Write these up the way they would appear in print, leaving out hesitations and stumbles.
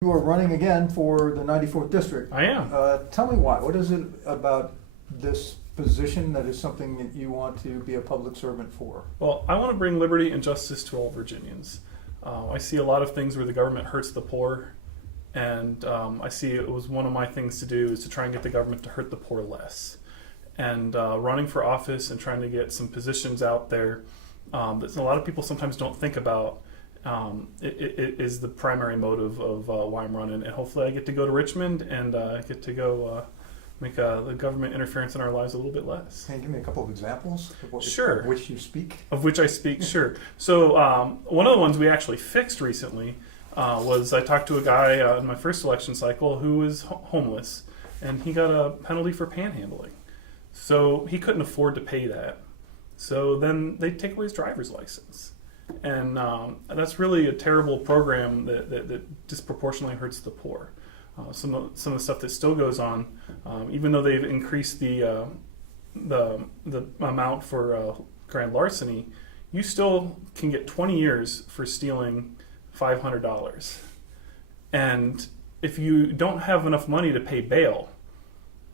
You are running again for the 94th district. I am. Tell me why. What is it about this position that is something that you want to be a public servant for? Well, I want to bring liberty and justice to all Virginians. I see a lot of things where the government hurts the poor, and I see it was one of my things to do is to try and get the government to hurt the poor less. And running for office and trying to get some positions out there that a lot of people sometimes don't think about it is the primary motive of why I'm running. And hopefully I get to go to Richmond and get to go make the government interference in our lives a little bit less. Can you give me a couple of examples of Sure. of which you speak? Of which I speak, sure. So one of the ones we actually fixed recently was I talked to a guy in my first election cycle who was homeless, and he got a penalty for panhandling. So he couldn't afford to pay that. So then they take away his driver's license. And that's really a terrible program that disproportionately hurts the poor. Some of the stuff that still goes on, even though they've increased the amount for grand larceny, you still can get 20 years for stealing $500. And if you don't have enough money to pay bail,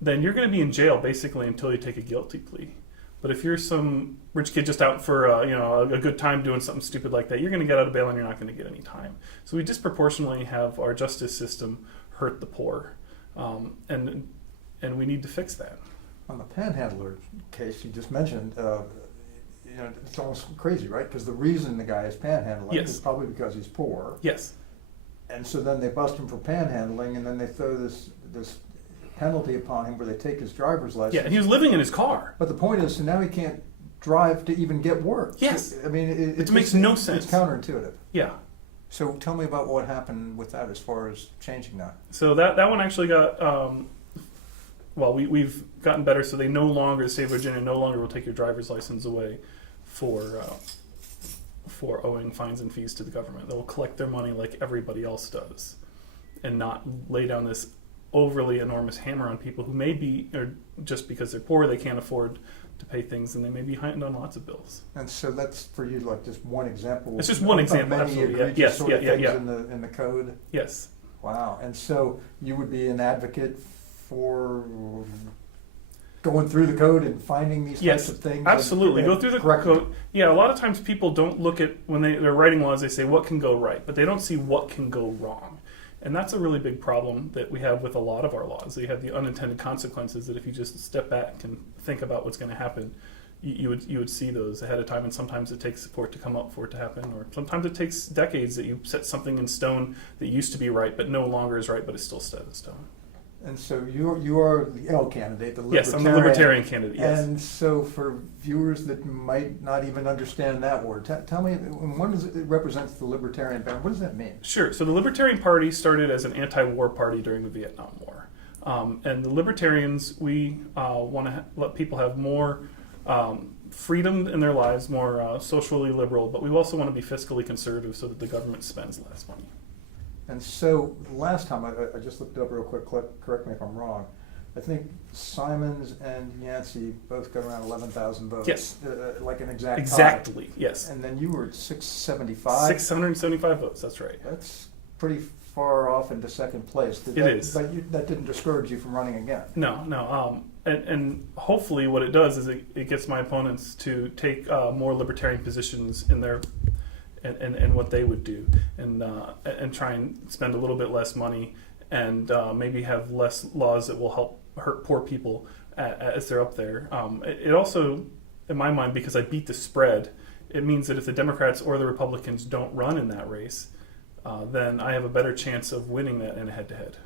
then you're going to be in jail basically until you take a guilty plea. But if you're some rich kid just out for a good time doing something stupid like that, you're going to get out of bail and you're not going to get any time. So we disproportionately have our justice system hurt the poor, and we need to fix that. On the panhandler case you just mentioned, it's almost crazy, right? Because the reason the guy is panhandling Yes. is probably because he's poor. Yes. And so then they bust him for panhandling, and then they throw this penalty upon him where they take his driver's license. Yeah, and he was living in his car. But the point is, so now he can't drive to even get work. Yes. I mean, It makes no sense. It's counterintuitive. Yeah. So tell me about what happened with that as far as changing that. So that one actually got, we've gotten better. So they no longer, the state of Virginia no longer will take your driver's license away for owing fines and fees to the government. They will collect their money like everybody else does, and not lay down this overly enormous hammer on people who may be, or just because they're poor, they can't afford to pay things, and they may be behind on lots of bills. And so that's for you, like just one example. It's just one example, Many absolutely. egregious Yes, sort of yeah, things yeah. in the code. Yes. Wow. And so you would be an advocate for going through the code and finding these Yes, types of things. absolutely. and Go through the correct code. Yeah, a lot of times people don't look at, when they're writing laws, they say what can go right, but they don't see what can go wrong. And that's a really big problem that we have with a lot of our laws. You have the unintended consequences that if you just step back and think about what's going to happen, you would see those ahead of time. And sometimes it takes for it to come up for it to happen, or sometimes it takes decades that you set something in stone that used to be right but no longer is right, but it's still set in stone. And so you are the L candidate, the Libertarian. Yes, I'm the Libertarian candidate, yes. And so for viewers that might not even understand that word, tell me, when does it represents the Libertarian Party? What does that mean? Sure. So the Libertarian Party started as an anti-war party during the Vietnam War. And the Libertarians, we want to let people have more freedom in their lives, more socially liberal, but we also want to be fiscally conservative so that the government spends less money. And so last time, I just looked up real quick, correct me if I'm wrong, I think Simonds and Yancey both got around 11,000 votes. Yes. Like an exact Exactly, tie. yes. And then you were at 675? 675 votes, that's right. That's pretty far off into second place. It is. But that didn't discourage you from running again. No. And hopefully what it does is it gets my opponents to take more libertarian positions in their and what they would do, and try and spend a little bit less money, and maybe have less laws that will help hurt poor people as they're up there. It also, in my mind, because I beat the spread, it means that if the Democrats or the Republicans don't run in that race, then I have a better chance of winning that in a head-to-head.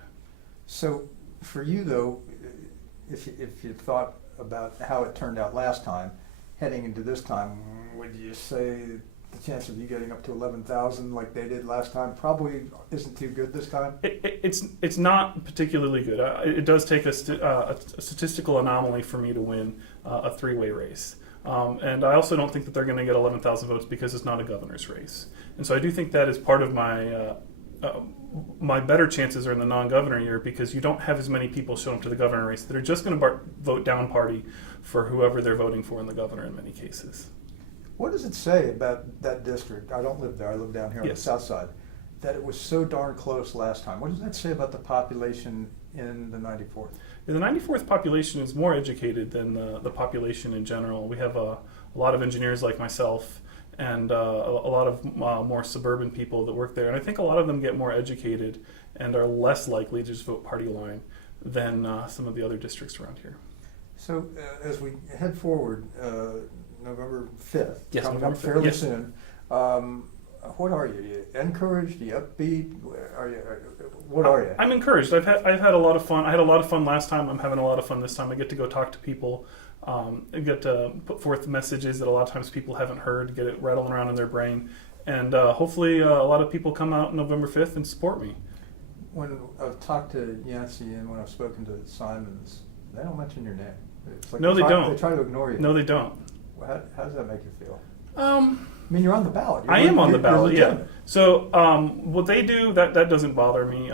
So for you, though, if you thought about how it turned out last time, heading into this time, would you say the chance of you getting up to 11,000 like they did last time probably isn't too good this time? It's not particularly good. It does take a statistical anomaly for me to win a three-way race. And I also don't think that they're going to get 11,000 votes because it's not a governor's race. And so I do think that is part of my better chances are in the non-governor year, because you don't have as many people show up to the governor race that are just going to vote down party for whoever they're voting for in the governor in many cases. What does it say about that district? I don't live there. I live down here on the Yes. south side. that it was so darn close last time. What does that say about the population in the 94th? The 94th population is more educated than the population in general. We have a lot of engineers like myself and a lot of more suburban people that work there. And I think a lot of them get more educated and are less likely to just vote party line than some of the other districts around here. So as we head forward, November 5th, Yes, coming November up 5th, fairly yes. soon, what are you? Are you encouraged? Are you upbeat? What are you? I'm encouraged. I've had a lot of fun. I had a lot of fun last time. I'm having a lot of fun this time. I get to go talk to people. I get to put forth messages that a lot of times people haven't heard, get it rattling around in their brain. And hopefully a lot of people come out November 5th and support me. When I've talked to Yancey and when I've spoken to Simonds, they don't mention your name. It's like No, they don't. They try to ignore you. No, they don't. How does that make you feel? I I mean, you're on the ballot. I am on the You're ballot, yeah. legitimate. So what they do, that doesn't bother me.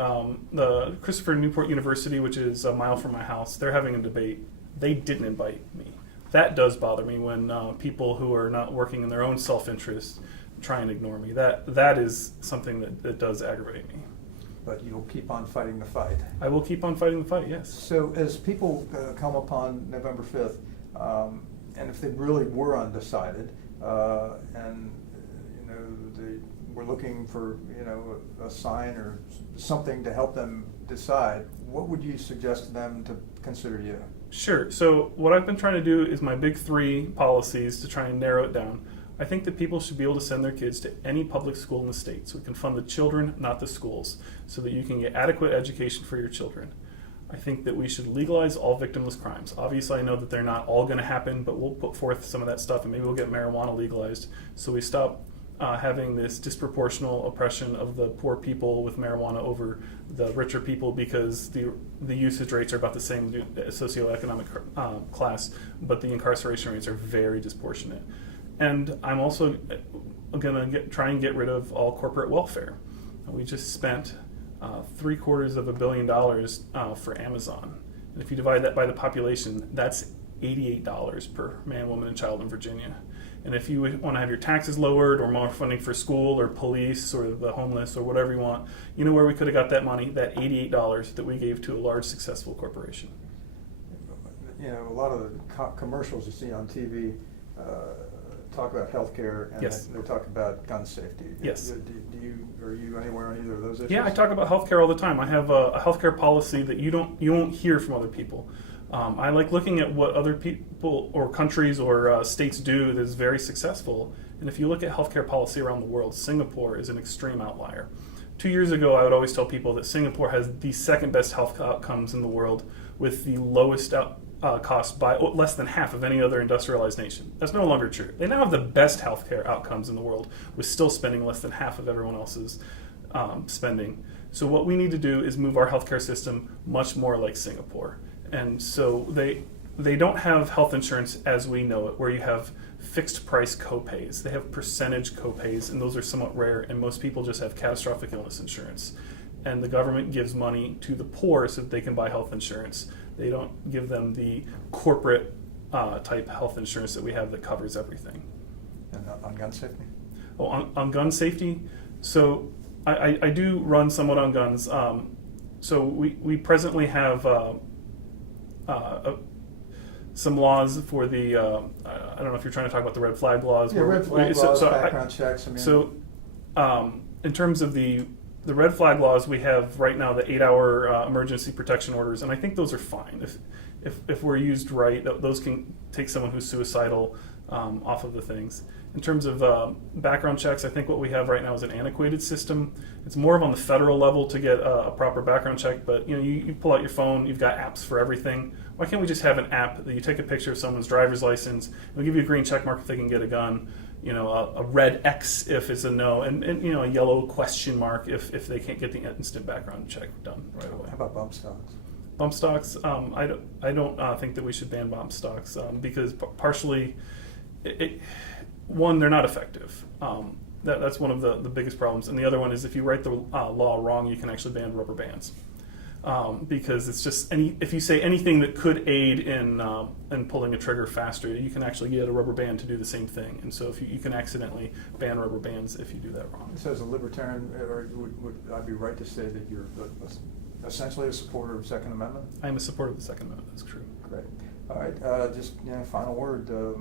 The Christopher Newport University, which is a mile from my house, they're having a debate. They didn't invite me. That does bother me when people who are not working in their own self-interest try and ignore me. That is something that does aggravate me. But you'll keep on fighting the fight. I will keep on fighting the fight, yes. So as people come upon November 5th, and if they really were undecided, and they were looking for a sign or something to help them decide, what would you suggest to them to consider you? Sure. So what I've been trying to do is my big three policies to try and narrow it down. I think that people should be able to send their kids to any public school in the state, so we can fund the children, not the schools, so that you can get adequate education for your children. I think that we should legalize all victimless crimes. Obviously, I know that they're not all going to happen, but we'll put forth some of that stuff, and maybe we'll get marijuana legalized, so we stop having this disproportional oppression of the poor people with marijuana over the richer people, because the usage rates are about the same socioeconomic class, but the incarceration rates are very disproportionate. And I'm also going to try and get rid of all corporate welfare. We just spent $750 million for Amazon. And if you divide that by the population, that's $88 per man, woman, and child in Virginia. And if you want to have your taxes lowered or more funding for school or police or the homeless or whatever you want, you know where we could have got that money? That $88 that we gave to a large, successful corporation. A lot of the commercials you see on TV talk about healthcare, and Yes. they talk about gun safety. Yes. Are you anywhere on either of those issues? Yeah, I talk about healthcare all the time. I have a healthcare policy that you won't hear from other people. I like looking at what other people or countries or states do that is very successful. And if you look at healthcare policy around the world, Singapore is an extreme outlier. 2 years ago, I would always tell people that Singapore has the second best health outcomes in the world, with the lowest cost by less than half of any other industrialized nation. That's no longer true. They now have the best healthcare outcomes in the world, with still spending less than half of everyone else's spending. So what we need to do is move our healthcare system much more like Singapore. And so they don't have health insurance as we know it, where you have fixed price copays. They have percentage copays, and those are somewhat rare, and most people just have catastrophic illness insurance. And the government gives money to the poor so that they can buy health insurance. They don't give them the corporate type health insurance that we have that covers everything. And on gun safety? Oh, on gun safety, so I do run somewhat on guns. So we presently have some laws for the, I don't know if you're trying to talk about the red flag laws. Yeah, red flag laws, background checks. In terms of the red flag laws, we have right now the 8-hour emergency protection orders, and I think those are fine. If we're used right, those can take someone who's suicidal off of the things. In terms of background checks, I think what we have right now is an antiquated system. It's more of on the federal level to get a proper background check, but you pull out your phone, you've got apps for everything. Why can't we just have an app that you take a picture of someone's driver's license, it'll give you a green check mark if they can get a gun, a red X if it's a no, and a yellow question mark if they can't get the instant background check done right away. How about bump stocks? Bump stocks, I don't think that we should ban bump stocks because partially, one, they're not effective. That's one of the biggest problems. And the other one is if you write the law wrong, you can actually ban rubber bands. because it's just if you say anything that could aid in pulling a trigger faster, you can actually get a rubber band to do the same thing. And so if you can accidentally ban rubber bands if you do that wrong. So as a libertarian, or would I be right to say that you're essentially a supporter of the Second Amendment? I am a supporter of the Second Amendment. That's true. Great. All right. Just final word. You're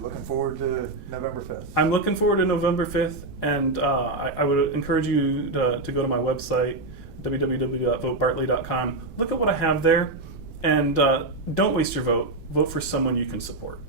looking forward to November 5th. I'm looking forward to November 5th, and I would encourage you to go to my website, www.votebartley.com. Look at what I have there, and don't waste your vote. Vote for someone you can support.